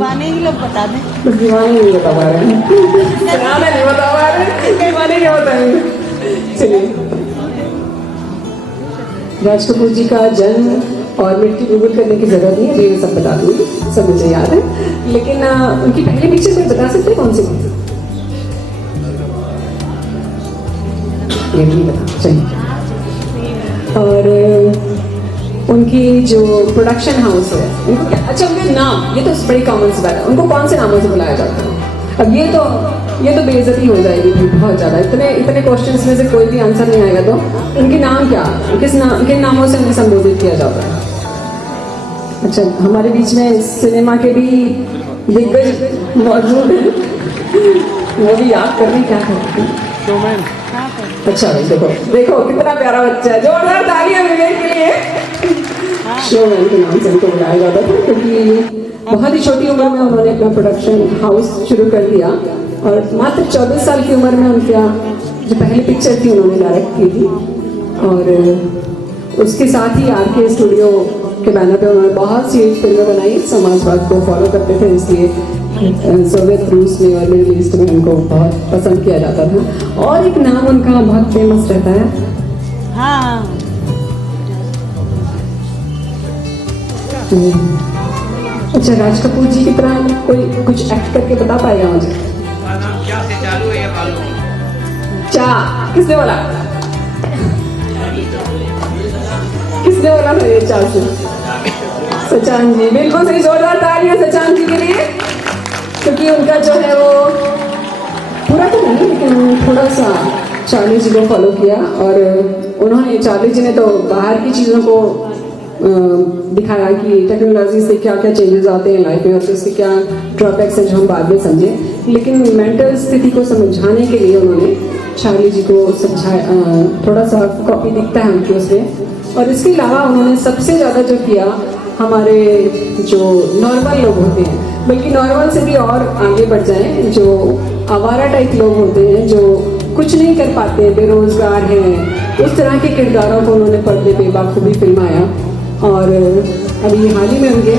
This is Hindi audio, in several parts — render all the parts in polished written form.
दीवाने ही लोग बता दें। बस दीवाने नहीं बता पा रहे हैं, दीवाने नहीं बता पा रहे हैं, दीवाने क्या बताएंगे। चलिए, राज कपूर जी का जन्म और मृत्यु गूगल करने की जरूरत नहीं है, मैं ये सब बता दूंगी, सब मुझे याद है। लेकिन उनकी पहली पिक्चर कोई बता सकते हैं कौन सी? ये नहीं बता, चलिए। और उनकी जो प्रोडक्शन हाउस है, उनको क्या, अच्छा उनके नाम, ये तो बड़ी कॉमन सी बात है, उनको कौन से नामों से बुलाया जाता है? अब ये तो बेइज्जती हो जाएगी बहुत ज्यादा, इतने क्वेश्चंस में से कोई भी आंसर नहीं आएगा। तो उनके नाम क्या, किन नामों से उन्हें संबोधित किया जाता है? अच्छा, हमारे बीच में सिनेमा के भी दिग्गज मौजूद हैं, वो भी याद करने क्या करते हैं। अच्छा भाई, देखो कितना प्यारा बच्चा है, जोरदार तालियां विवेक के लिए। शोमैन के नाम से उनको बुलाया जाता था, क्योंकि बहुत ही छोटी उम्र में उन्होंने अपना प्रोडक्शन हाउस शुरू कर दिया और मात्र 14 साल की उम्र में उनका जो पहली पिक्चर थी उन्होंने डायरेक्ट की थी। और उसके साथ ही आरके स्टूडियो के बैनर पे उन्होंने बहुत सी फिल्में बनाई। समाजवाद को फॉलो करते थे, इसलिए सोवियत रूस में और मिडिल ईस्ट में उनको बहुत पसंद किया जाता था। और एक नाम उनका बहुत फेमस रहता है, हाँ, अच्छा, राज कपूर जी की तरह कोई कुछ एक्ट करके बता पाएगा मुझे? क्या से चालू है ये मालूम? चा किसने बोला? किसने बोला था ये चा से? सचान जी, बिल्कुल सही, जोरदार तालियां सचान जी के लिए, क्योंकि उनका जो है वो पूरा तो नहीं लेकिन थोड़ा सा चार्ली जी को फॉलो किया। और उन्होंने, चार्ली जी ने तो बाहर की चीज़ों को दिखाया कि टेक्नोलॉजी से क्या क्या चेंजेस आते हैं लाइफ में और उसके क्या ड्रॉबैक्स हैं जो हम बाद में समझे। लेकिन मेंटल स्थिति को समझाने के लिए उन्होंने चार्ली जी को समझाया, थोड़ा सा कॉपी दिखता है उनके उसमें। और इसके अलावा उन्होंने सबसे ज़्यादा जो किया, हमारे जो नॉर्मल लोग होते हैं, बल्कि नॉर्मल से भी और आगे बढ़ जाएं, जो आवारा टाइप लोग होते हैं, जो कुछ नहीं कर पाते, बेरोजगार हैं, उस तरह के किरदारों को उन्होंने पर्दे पे बाखूबी फिल्माया। और अभी हाल ही में उनके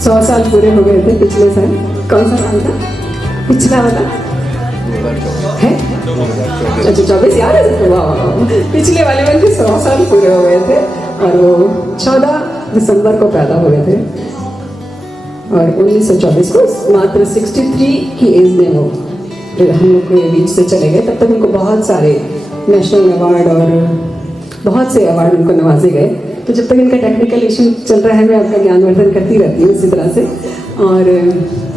100 साल पूरे हो गए थे पिछले साल। कौन सा साल था पिछला वाला है? अच्छा, 24 याद है? वाह, पिछले वाले में उनके 100 साल पूरे हो गए थे और वो 14 दिसंबर को पैदा हुए थे और 1924 को मात्र 63 की एज में वो हम लोग के बीच से चले गए। तब तक उनको बहुत सारे नेशनल अवार्ड और बहुत से अवार्ड उनको नवाजे गए। तो जब तक इनका टेक्निकल इशू चल रहा है, मैं आपका ज्ञानवर्धन करती रहती हूँ इसी तरह से। और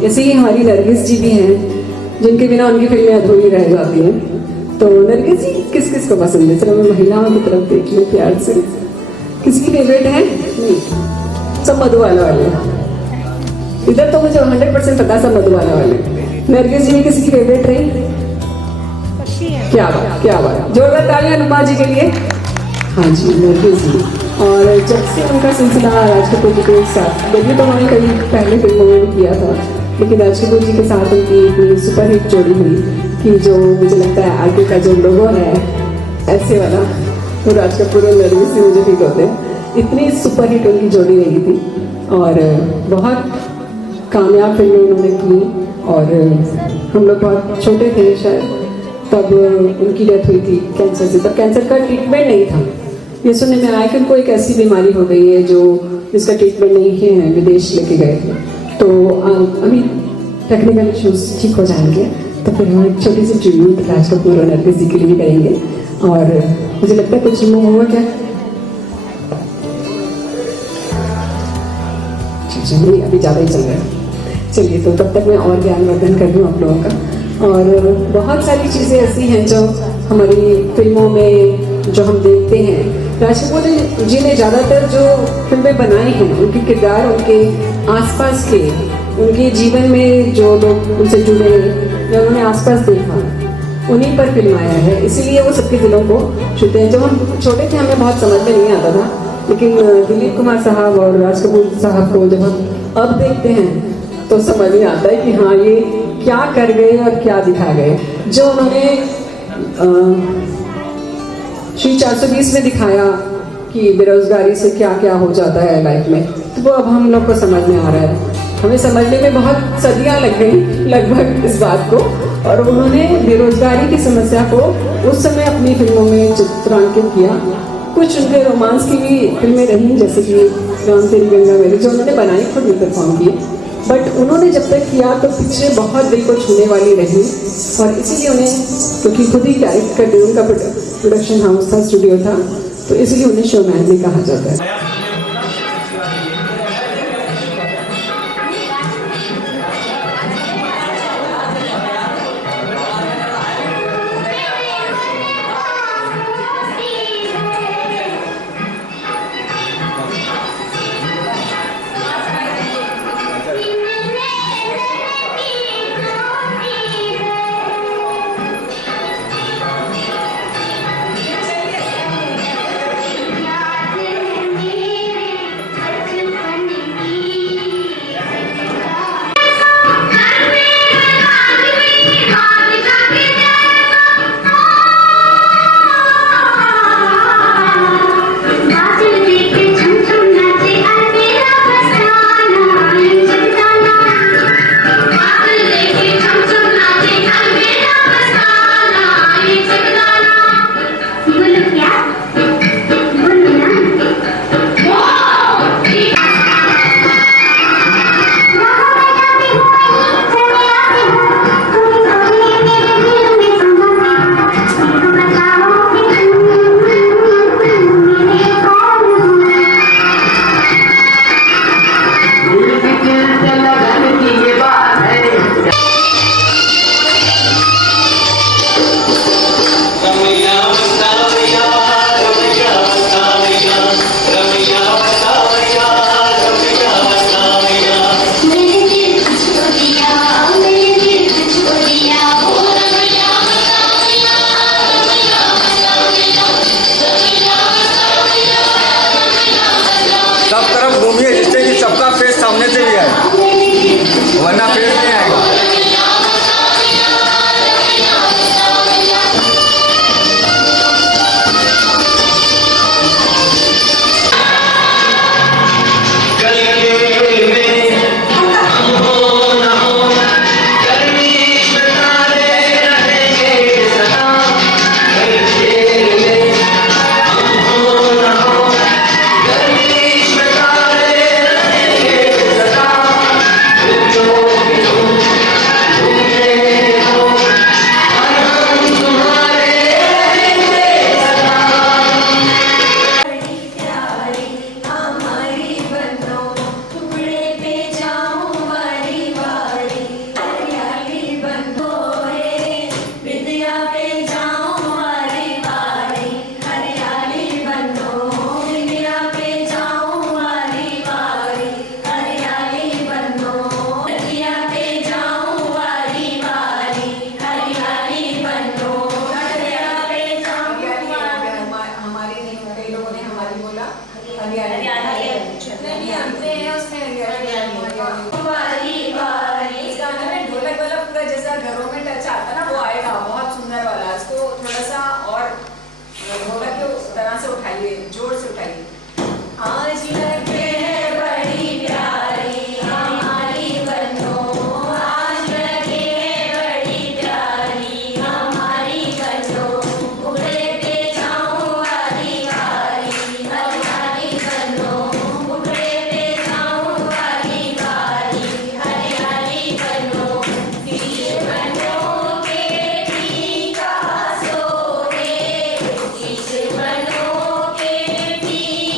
ऐसे ही हमारी नरगिस जी भी हैं, जिनके बिना उनकी फिल्में अधूरी रह जाती हैं। तो नरगिस जी किस किस को पसंद है? चलो मैं महिलाओं की तरफ देख लूँ प्यार से, किसकी फेवरेट है? नहीं, सब मधुबाला वाले। इधर तो मुझे 100% पता है, सब मधुबाला वाले। नरगिस जी में किसी की फेवरेट रही? क्या बात, क्या बात, जोरदार तालियां अनुपमा जी के लिए। हाँ जी, नरगिस जी। और जब से उनका सिलसिला राज कपूर जी के साथ, डेब्यू तो उन्होंने कई पहले फिल्मों में भी किया था, लेकिन राज कपूर जी के साथ उनकी इतनी सुपरहिट जोड़ी हुई कि जो मुझे लगता है आगे का जो लोगो है ऐसे वाला, वो राज कपूर और नरगिस से मुझे फील होते हैं। इतनी सुपरहिट उनकी जोड़ी रही थी और बहुत कामयाब फिल्में उन्होंने की। और हम लोग बहुत छोटे थे शायद तब उनकी डेथ हुई थी कैंसर से। तब कैंसर का ट्रीटमेंट नहीं था, ये सुनने में आया कि उनको एक ऐसी बीमारी हो गई है जो जिसका ट्रीटमेंट नहीं है, विदेश लेके गए थे। तो अभी टेक्निकल इश्यूज ठीक हो जाएंगे तो फिर हम एक छोटी सी ट्रिब्यूट राज कपूर और नरगिस जी के लिए भी करेंगे। और मुझे लगता है कुछ रिमूव होगा क्या? नहीं, अभी ज़्यादा ही चल रहा है। चलिए, तो तब तक मैं और ज्ञानवर्धन कर दूँ आप लोगों का। और बहुत सारी चीज़ें ऐसी हैं जो हमारी फिल्मों में जो हम देखते हैं। राज कपूर जी ने ज़्यादातर जो फिल्में बनाई हैं, उनके किरदार, उनके आसपास के, उनके जीवन में जो लोग उनसे जुड़े या उन्होंने आसपास देखा, उन्हीं पर फिल्माया है, इसीलिए वो सबके दिलों को छूते हैं। जब हम छोटे थे हमें बहुत समझ में नहीं आता था, लेकिन दिलीप कुमार साहब और राज कपूर साहब को जब हम अब देखते हैं तो समझ में आता है कि हाँ, ये क्या कर गए और क्या दिखा गए। जो उन्होंने श्री 420 में दिखाया कि बेरोजगारी से क्या क्या हो जाता है लाइफ में, तो वो अब हम लोग को समझ में आ रहा है। हमें समझने में बहुत सदियां लग गई लगभग इस बात को, और उन्होंने बेरोजगारी की समस्या को उस समय अपनी फिल्मों में चित्रांकित किया। कुछ उनके रोमांस की भी फिल्में रही, जैसे कि राम तेरी गंगा मेरी, जो उन्होंने बनाई, खुद भी परफॉर्म की। बट उन्होंने जब तक किया तो पिक्चरें बहुत दिल को छूने वाली रही, और इसीलिए उन्हें, क्योंकि खुद ही डायरेक्ट करते, उनका प्रोडक्शन हाउस था, स्टूडियो था, तो इसीलिए उन्हें शोमैन भी कहा जाता है। सब तरफ घूमिए जिससे कि सबका फेस सामने से भी आए, वरना फेस नहीं आएगा। घरों में टच आता ना, वो आएगा बहुत सुंदर वाला। इसको थोड़ा सा और ढोलक की तरह से उठाइए, जोर से उठाइए। आज लगे है बड़ी प्यारी हमारी बनो, आज लगे है बड़ी प्यारी हमारी बनो, उगले पे जाऊं वाली वाली हरियाली बनो, उगले पे जाऊं वाली वाली हरियाली बनो, तीर बनो के टीका सोहे, तीर बनो के टीका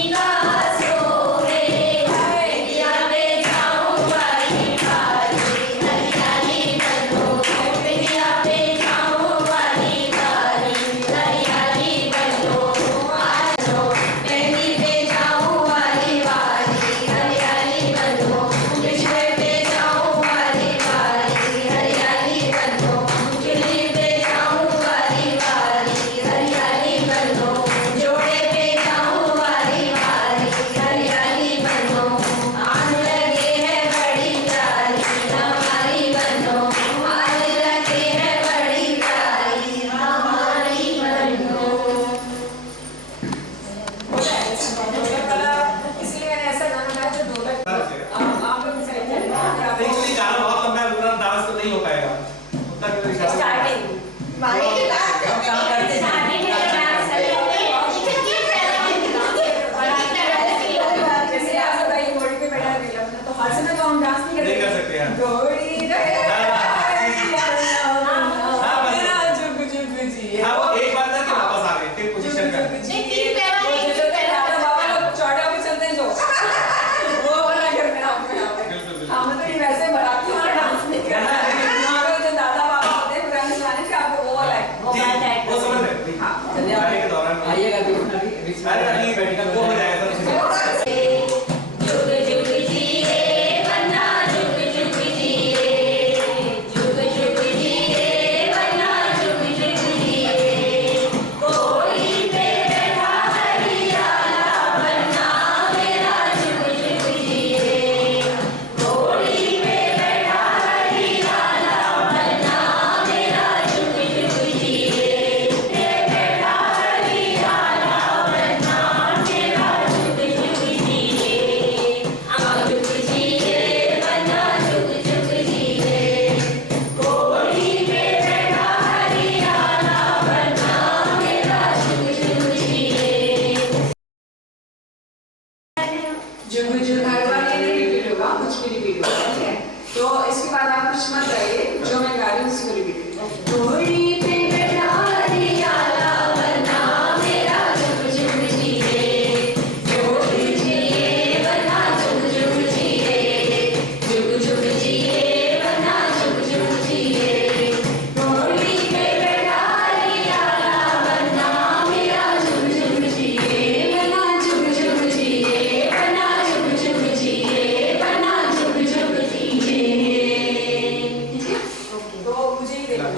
जुग जुग हर बार ये नहीं रिपीट होगा, कुछ भी रिपीट होगा, ठीक है? तो इसके बाद आप कुछ मत गाइए, जो मैं गा रही हूँ उसको रिपीट करिए। थोड़ी पे डाली आला बना मेरा जुग जुग जिए, जुग जिए बना जुग जुग जिए, जुग जुग जिए बना जुग जुग जिए। थोड़ी पे डाली आला बना मेरा जुग जुग जिए, बना जुग जुग जिए, बना जुग जुग जिए, बना जुग जुग जिए। ठीक है? तो मुझे ही देखना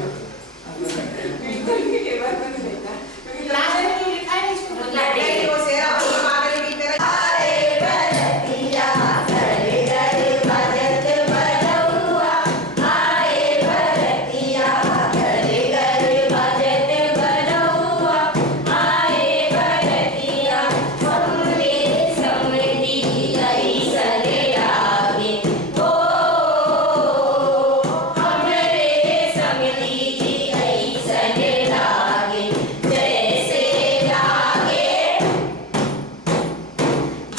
बिल्कुल भी ये बात नहीं देखना, क्योंकि क्लास में क्यों लिखा है इसको मतलब वो सेरा वो मांगने की तरह अरे बरतिया करे करे बजत बजौआ, आए बरतिया करे करे बजत बजौआ, आए बरतिया हमरे समधी ऐसने आगे ओ हमरे समधी ऐसने लागे,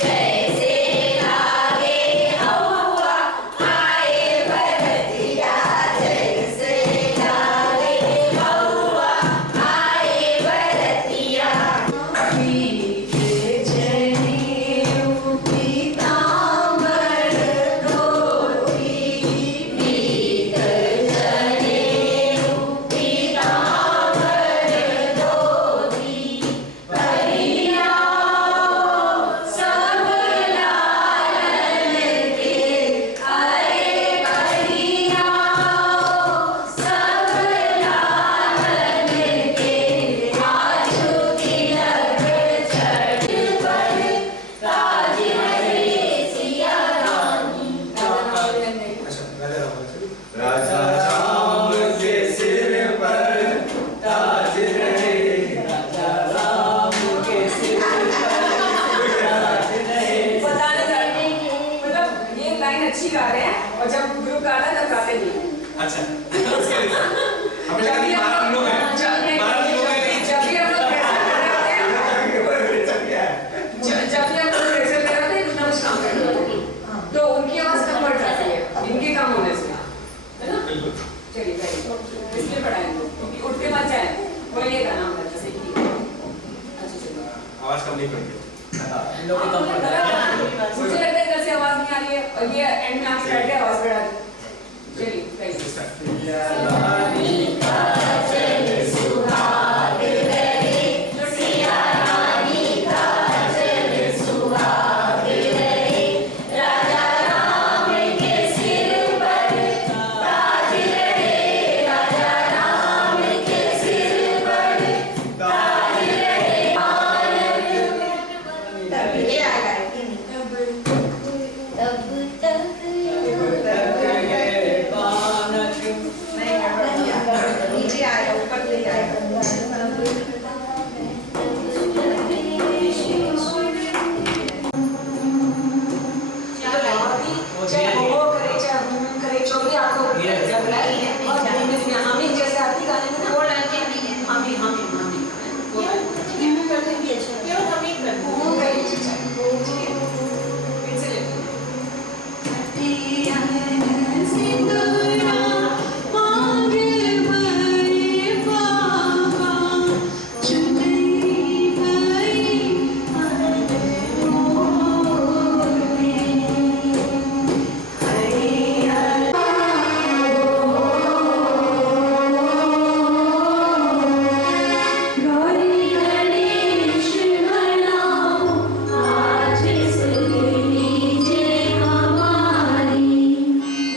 जैसे लागे हवा आए बरतिया, जैसे लागे हवा आए बरतिया। पीते जनेऊ पीतांबर धोती, पीते जनेऊ पीतांबर धोती, परिया सब लालन के, अरे परिया सब लालन के, आजू तिलक चढ़ पर ताज रहे सिया रानी। राजा राम के सिर पर ताज रहे, राजा राम के सिर पर ताज रहे। बताने जा रहे हैं, मतलब ये लाइन अच्छी गा रहे हैं और जब ग्रुप गा रहा है तब गाते नहीं हैं। अच्छा हमें लगा कि 12 लोग हैं, 12 लोग हैं। जब भी हम लोग प्रेशर कर रहे होते हैं, जब भी हम लोग प्रेशर कर रहे होते हैं, कुछ ना कुछ काम कर रहे होते हैं, तो उनकी आवाज कम बढ़ जाती है इनके काम होने से, है ना? चलिए गाइए, इसलिए पढ़ाएंगे क्योंकि उठते मत जाए, बोलिएगा नाम करते से ठीक है। अच्छा चलिए, आवाज कम नहीं पड़ती। मुझे लगता है इधर से आवाज नहीं आ रही है और ये एंड में आके बैठ के आवाज बढ़ा दी। चलिए राजा राम के सिर पर ताज रहे, राजा राम के सिर पर ताज रहे, तब ये आएगा नीचे आएगा, ऊपर ले जाएगा। चाहे वो करे चाहे हम करे, जो भी आपको जब लाइए और धीमे धीमे हमिंग जैसे आती गाने में ना, वो लाइन हमिंग हमिंग हमिंग वो करते भी अच्छा है, केवल हमिंग करते हैं, वो करिए ठीक है, फिर से लेते हैं। सिंदूरा मांगे बड़े बाबा, चुनरी गई गौरी गणेश मनाओ आज सुनी जय हमारी,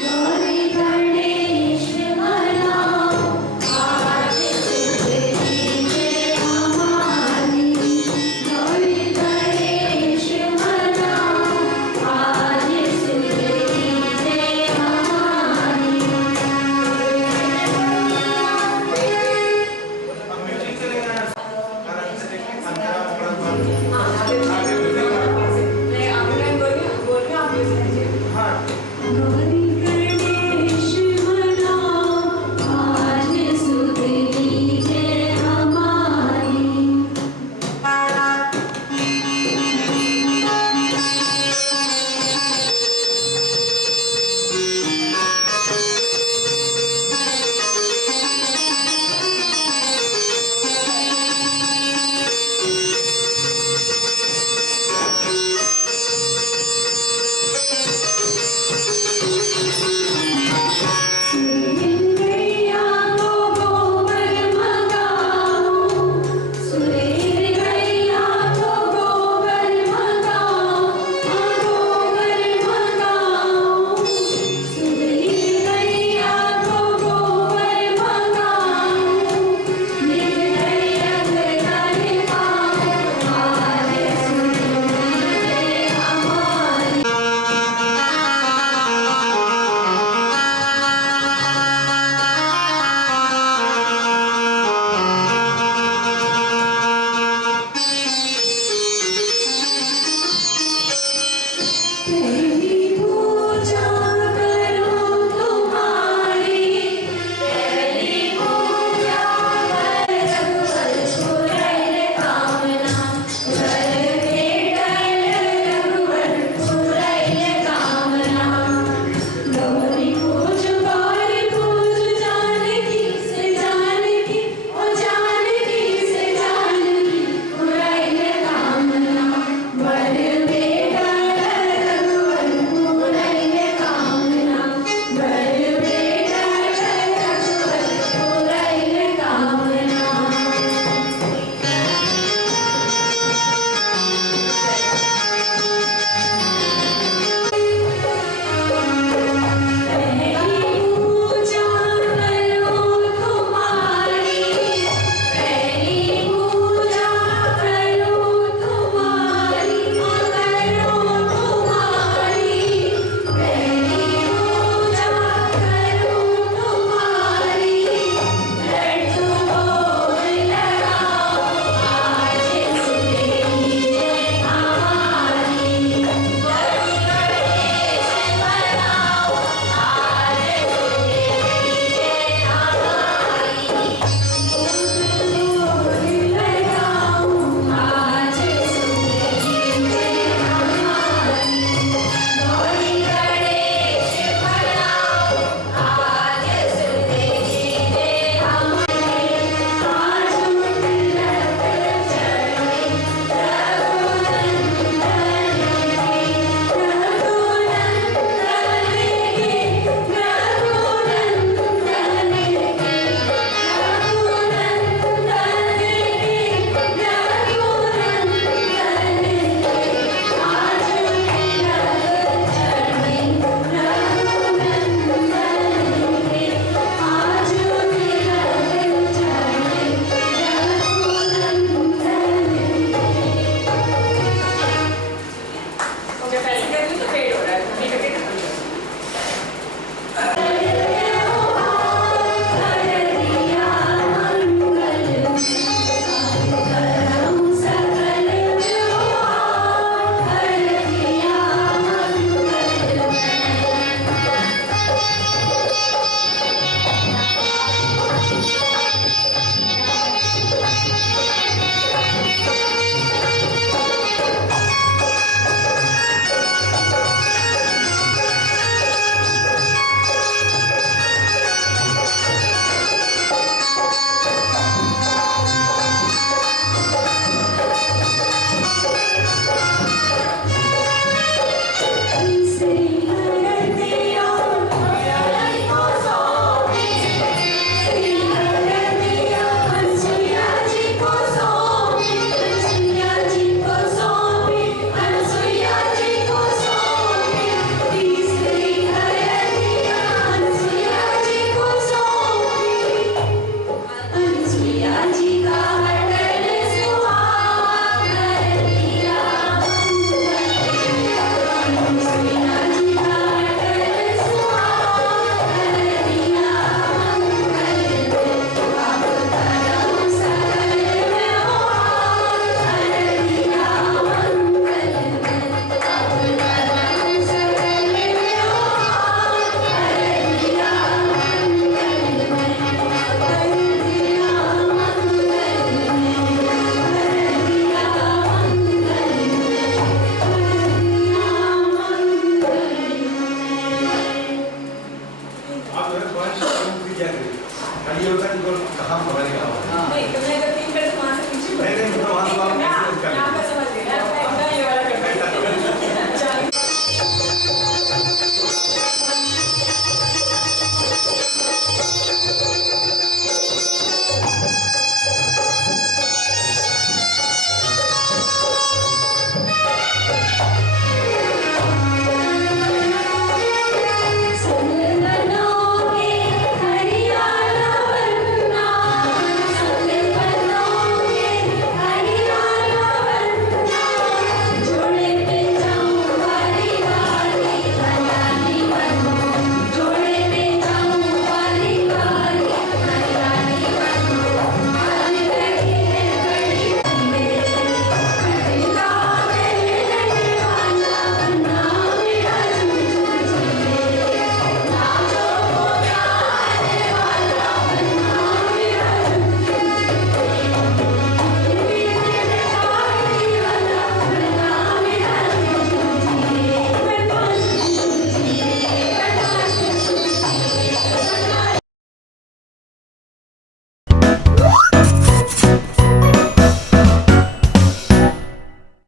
गौरी गणेश मनाओ आज सुनी जय हमारी, गौरी गणेश मनाओ आज सुनी जय हमारी। अब म्यूजिक चलेगा आराम से देखिए, अंतरा पकड़ा हुआ। मैं आगे बोल रही हूँ, आप म्यूजिक दीजिए। हाँ गौरी गणेश मनाओ आज सुनी जय हमारी। ओके, पैसे कर तो फेड हो रहा है, अभी करके खत्म कर।